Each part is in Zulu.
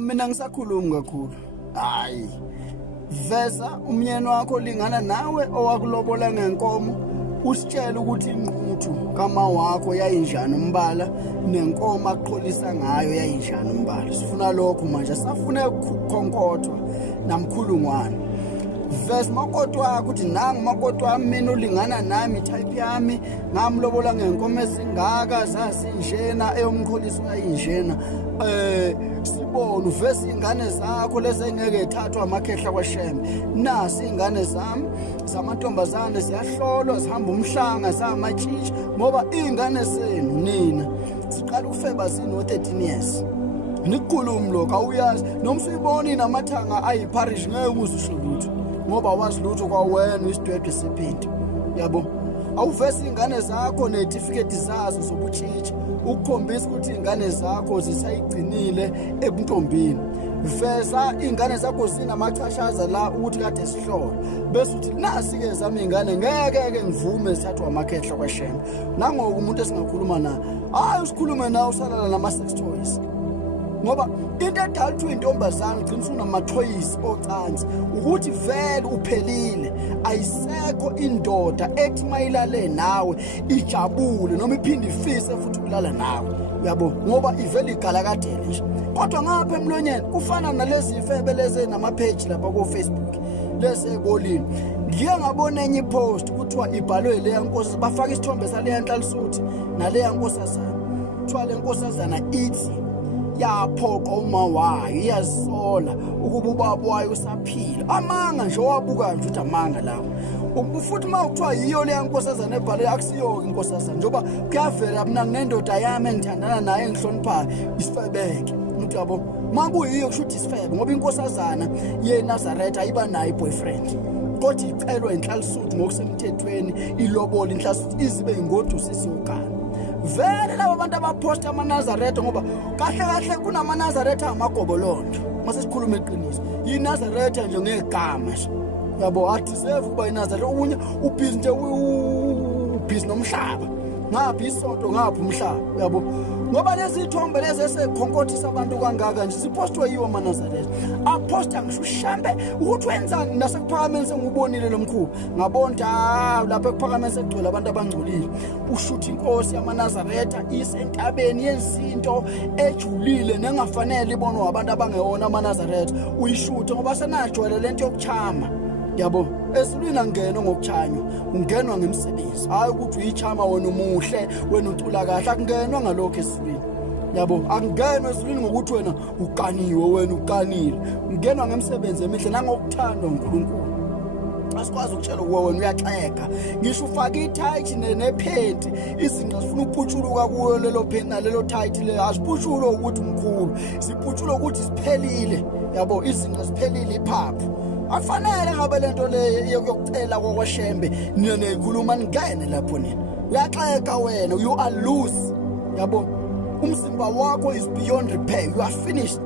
mina ngisakhuluma kakhulu. Hayi. Veza umyeni wakho lingana nawe owakulobola ngenkomo. Usitshela ukuthi inquthu kama wakho yayinjani umbala nenkomo aqolisa ngayo yayinjani umbala. Sifuna lokho manje, safuna ukukhonkotha namkhulungwane. Veza makoti wakho ukuthi nangu makoti wami mina ulingana nami type yami, ngamlobola ngenkomo ezingaka zasinjena eyomkholisa yayinjena. Sibona uvesa ingane zakho lezi engeke ethathwa amakhehla kwaShembe. Nasi ingane zami zamantombazane ziyahlolwa zihamba umhlanga zamatshitshi ngoba ingane senu nina siqala ukufeba zino 13 years. Nikhuluma lokho awuyazi noma usibona inamathanga ayiparish ngeke uzusho lutho ngoba wazi lutho kwawena isidwedwe sephinto. Yabo awuvesa ingane zakho nezitifiketi zazo zobutshitshi ukukhombisa ukuthi ingane zakho zisayigcinile ebuntombini. Veza ingane zakho zinamachashaza la ukuthi kade sihlola bese uthi nasi ke zami ingane ngeke ngivume sithathwa amakhehla kwaShembe. Nangoku umuntu esingakhuluma naye hayi usikhulume nawe usalala nama sex toys ngoba into edala ukuthi intombazana ugcina unama-toys ocansi ukuthi vele uphelile. Ayisekho indoda ethi mayilale nawe ijabule noma iphinde ifise futhi ukulala nawe. Yabo ngoba ivele igalakadele nje. Kodwa ngapha emlonyeni kufana nalezi ifebe lezi namapage lapha ku Facebook lezi ebolini. Ngike ngabona enye ipost kuthiwa ibhalwe le yankosi bafaka isithombe sale yanhlalisuthi nale yankosazana. Kuthiwa le nkosazana ithi yaphoqa uma wayo iyazisola ukuba ubaba wayo usaphila. Amanga nje owabuka nje uthi amanga lawo. Futhi uma kuthiwa yiyo le yankosazana ebhale akusiyo inkosazana njoba kuyavela mina nginendoda yami engithandana naye engihloniphayo isifebeke. Umuntu yabo makuyiyo kusho ukuthi isifebe ngoba inkosazana yeNazaretha ayiba nayo iboyfriend. Kodwa icelwa inhlalisuthi ngokusemthethweni ilobola inhlalisuthi izibe ingodusi siyogana. Vele labo bantu abaposta amaNazaretha ngoba kahle kunamaNazaretha amagobolondo. Mase sikhuluma iqiniso. INazaretha nje ngegama nje. Yabo adeserve kuba iNazaretha okunye ubhizi nje ubhizi nomhlaba. Ngaphi isonto ngaphi umhlaba. Yabo ngoba lezi ithombe lezi esekhonkotisa abantu kangaka nje sipostwe yiwo amaNazaretha. Aposta ngisho uShembe ukuthi wenzani nasekuphakameni sengubonile lomkhulu. Ngabona lapha ekuphakameni sekugcwele abantu abangcolile. Ushuthi inkosi yamaNazaretha isentabeni yenzinto ejulile nengafanele ibonwe abantu abangeyona amaNazaretha. Uyishuthe ngoba senajwayele lento yokuchama. Yabo esilwini angena ngokuchanywa ungenwa ngemsebenzi hayi ukuthi uyichama wena umuhle wena ucula kahle akungenwa ngalokho esilwini. Yabo akungenwa esilwini ngokuthi wena uqaniwe wena uqanile ungenwa ngemsebenzi emihle nangokuthandwa uNkulunkulu. Asikwazi ukutshela kuwe wena uyaxeka ngisho ufaka ithayithi nephenti izinqa zifuna ukuphutshuka kuyo lelo phenti nalelo thayithi le asiphutshulo ukuthi umkhulu siphutshulo ukuthi siphelile. Yabo izinqa siphelile iphaphu. Afanele ngabe lento le yokucela kwaShembe nina neyikhuluma ningene lapho nina. Uyaxeka wena you are loose. Yabo umzimba wakho is beyond repair. You are finished.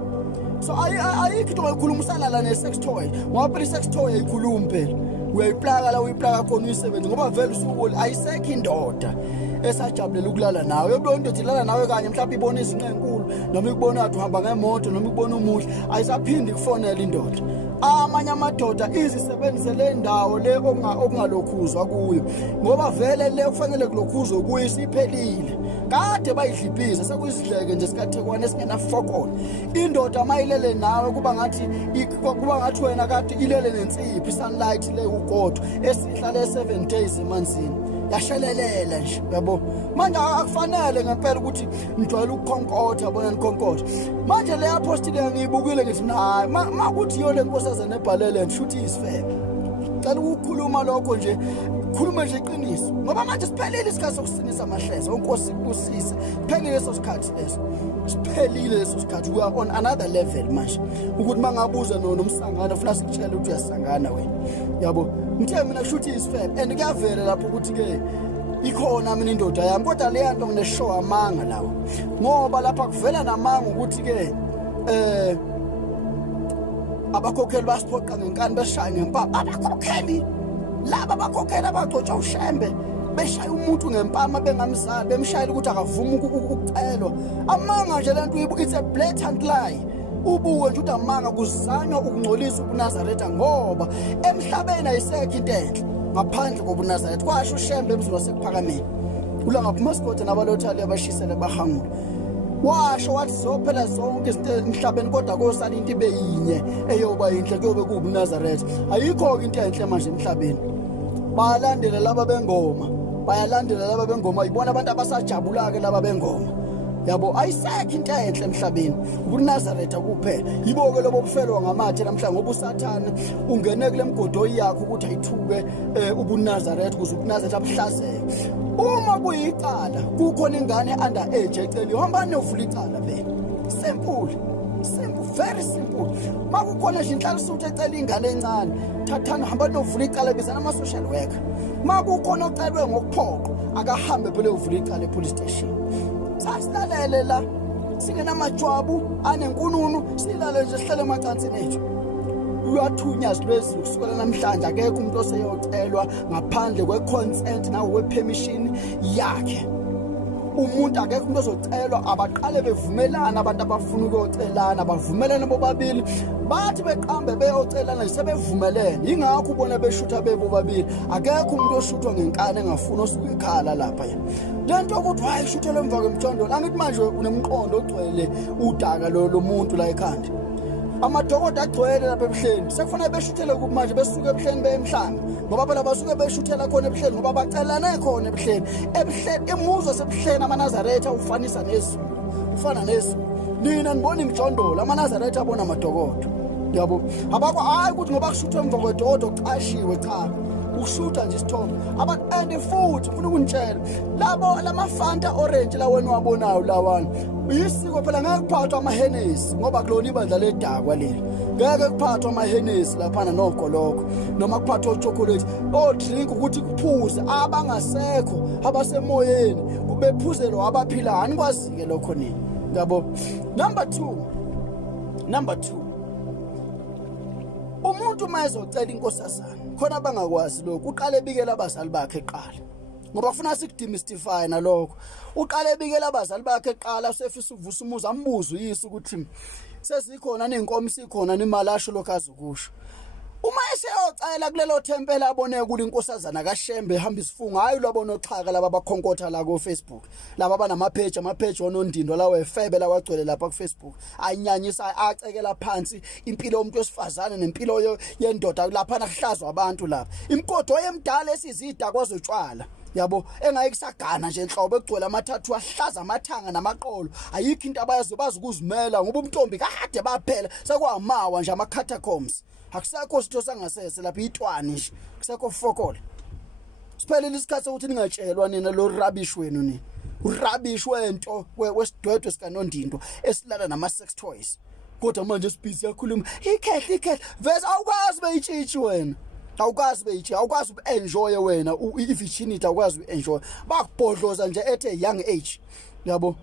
So ayikho into oyikhuluma usalala ne-sex toy. Ngoba i-sex toy ayikhulumi phela. Uyayiplaka la uyiplaka khona uyisebenze ngoba vele usuboli ayisekho indoda esajabulela ukulala nawe. Yobona into ilala nawe kanye mhlawumbe ibona izinqa enkulu noma ikubona athi uhamba ngemoto noma ikubona umuhle ayisaphindi kufonela indoda. Amanye amadoda izisebenzise le ndawo le okungalokhuzwa kuyo ngoba vele le kufanele kulokhuzwe kuyo isiphelile. Kade bayidliphisa sekuyisidleke nje sikathekwane esingenafokolo. Indoda mayilele nawe kuba ngathi wena kade ilele nensiphi sunlight le ugodo esihlala 7 days emanzini. Yashelelela nje yabo manje akufanele ngempela ukuthi ngijwayele ukukhonkotha bona nikhonkotha. Manje le post le ngiyibukile ngithi hayi makuthi yo le nkosazana ebhalele ngishuthi isifebe. Cela ukukhuluma lokho nje khuluma nje iqiniso ngoba manje siphelile isikhathi sokusinisa amahleza onkosi kusisa phelile leso sikhathi leso siphelile leso sikhathi we are on another level manje ukuthi mangabuza nomsangana ufuna sikutshela ukuthi uyasangana wena. Yabo ngithe mina kushuthi isifebe and kuyavela lapho ukuthi ke ikhona mina indoda yami kodwa le yanto ngineshow amanga lawo ngoba lapha kuvela namanga ukuthi ke abakhokheli basiphoqa ngenkani beshaya ngempama. Abakhokheli laba abakhokheli abagcotshwa uShembe beshaya umuntu ngempama bengamzali bemshayela ukuthi akavuma ukucelwa. Amanga nje lento it's a blatant lie. ubuke nje udamanga kuzanywa ukungcolisa ubuNazaretha ngoba emhlabeni ayisekho into enhle ngaphandle kobuNazaretha. Kwasho uShembe emzulu wasePhakameni ula ngaphumasikode nabalothali abashisele bahangula washo wathi zophela zonke izinto emhlabeni kodwa kosala into ibe yinye eyoba inhle kuyobe kubuNazaretha. Ayikho into enhle manje emhlabeni. Bayalandela laba bengoma ibona abantu abasajabula ke laba bengoma. Yabo ayisekho into enhle emhlabeni ubuNazaretha kuphela. Yibo-ke lobo bufelwa ngamathe namhlanje ngoba uSathane ungene kule mgodo yakho ukuthi ayithuke ubuNazaretha ukuze ubuNazaretha buhlazeke. Uma kuyicala kukhona ingane under age ecela ihamba novula icala phela. Simple, very simple. Makukhona nje inhlalisuthi ecela ingane encane thathana hamba novula icala bizana ama social worker. Makukhona ocelwe ngokuphoqa akahambe phela uyovula icala epolice station. Sasilalele la singenamajwabu anenkununu silale nje sihlele emacansini ethu. Uyathunyazwa lwezulu kusukela namhlanje akekho umuntu oseyocelwa ngaphandle kwe-consent nawe-permission yakhe. Umuntu akekho umuntu ozocelwa abaqale bevumelana abantu abafuna ukuyocelana bavumelane bobabili bathi beqambe beyocelana nje sebevumelene. Ingakho ubona beshutha bebobabili akekho umuntu oshuthwa ngenkani engafuna osuka ekhala lapha yena. Lento ukuthi wayishuthelwe emva kwemjondolo angithi manje unemqondo ogcwele udaka lo muntu la ekhanda. Amadokoda agcwele lapha ebuhleni sekufanele beshuthele kubi manje besuke ebuhleni beyemhlanga ngoba phela basuke beshuthela khona ebuhleni ngoba bacelane khona ebuhleni. Imuzwa sebuhleni amaNazaretha ufanisa nezulu ufana nezulu. Nina ngibona imjondolo amaNazaretha abona amadokodo. Yabo abakho hayi ukuthi ngoba kushuthwe emva kwedokodo ucashiwe cha. Ushutha nje isithombe and futhi ufuna ukunitshela labo lamafanta orange la wena wabonayo lawana isiko phela ngeke kuphathwa amahenesi ngoba kulona ibandla ledakwa leli. Ngeke kuphathwa amahenesi laphana nogoloko noma kuphathwa uchocolate drink ukuthi kuphuze abangasekho abasemoyeni bephuzelwa abaphilayo anikwazi-ke lokho nini. Yabo number two umuntu mayezocela inkosazana khona bangakwazi lokho uqale ebikela abazali bakhe eqala ngoba ufuna sikudemystify nalokho. Uqale ebikela abazali bakhe eqala usefisa uvusa umuzi ambuzo uyise ukuthi sezikhona nenkomo sikhona nemali asho lokho azokusho. Uma eseyocela kulelo thempela abone kule inkosazana kaShembe ehamba isifungo hayi lwabona oxhaka laba bakhonkotha la ku Facebook laba banamapage onondindo lawo efebe lawagcwele lapha ku Facebook anyanyisa acekela phansi impilo yomuntu wesifazane nempilo yendoda lapha nakuhlazwa abantu lapha. Imkodo yemdala esizida kwazotshwala yabo engayisagana nje enhlobo egcwele amathathu ahlaza amathanga namaqolo ayikho into abayazobaza ukuzimela ngoba umntombi kade baphela sekwamawa nje ama-catacombs. Akusekho sitho sangasese lapha itwani nje kusekho fokole. Siphelile isikhathi sokuthi ningatshelwa nina lo rubbish wenu nini. Urubbish wento wesidwedwe sikanondindo esilala nama-sex toys. Kodwa manje sibhizi yakhuluma ikhehle vese awukwazi beyitshitshi wena. Awukwazi uenjoy wena i-virginity awukwazi uenjoy bakubhodloza nje at a young age. Yabo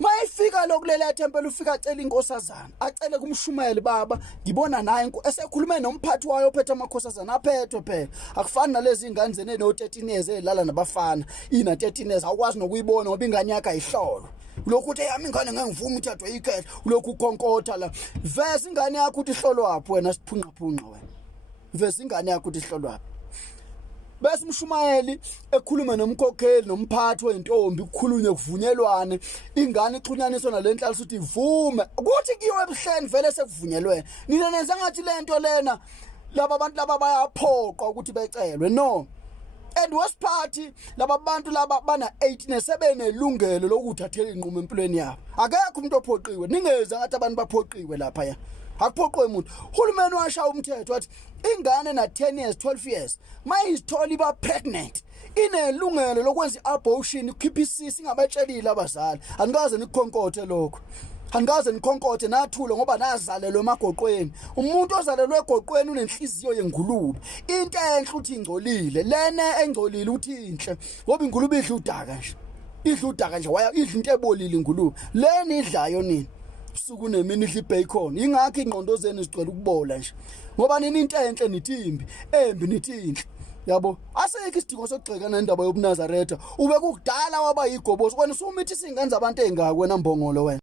mayifika lokulela thempela ufika acela inkosazana acele kumshumayeli baba ngibona naye esekhulume nomphathi wayo ophethe amakhosazana aphethwe phela akufani nalezi ingane zene no 13 years elala nabafana ina 13 years awukwazi nokuyibona ngoba ingane yakhe ayihlolo lokhu uthi yami ingane ngeke ngivuma uthathwe ikhehle lokhu ukhonkotha la vese ingane yakho uthi ihlolwaphi wena siphunqa wena vese ingane yakho uthi ihlolwaphi. Bese umshumayeli ekhuluma nomkhokheli nomphathi wentombi ukukhulunywe kuvunyelwane ingane ixhunyaniswa nalenhlalo ukuthi ivume ukuthi kiyo ebuhleni vele sekuvunyelwe nina nenza ngathi lento lena laba abantu laba bayaphoqa ukuthi becelwe no. And worst party laba bantu laba bana 18 sebenelungelo lokuthathela inqumo empilweni yabo. Akekho umuntu ophoqiwe ningeza ngathi abantu baphoqiwe lapha ya. Akuphoqwe umuntu. Uhulumeni washaya umthetho wathi ingane na 10 years 12 years mayizithola iba pregnant inelungelo lokwenza abortion ukhipha isisi ingabatshelile abazali. Angikaze nikukhonkothe lokho. Angikaze nikhonkothe nathulo ngoba nazalelwe emagoqweni. Umuntu ozalelwe egoqweni unenhliziyo yengulube. Into enhle uthi ingcolile. Lene engcolile uthi inhle. Ngoba ingulube idla udaka nje. Idla udaka nje waya idla into ebolile ingulube. Lene idlayo nini? Suku nemini idla ibacon. Ingakho ingqondo zenu zigcwele ukubola nje. Ngoba nini into enhle nithi embi nithi inhle. Yabo asekho isidingo sokugxeka nendaba yobuNazaretha ube kukudala waba yigobosi wena usumithi singane zabantu engaka wena mbongolo wena.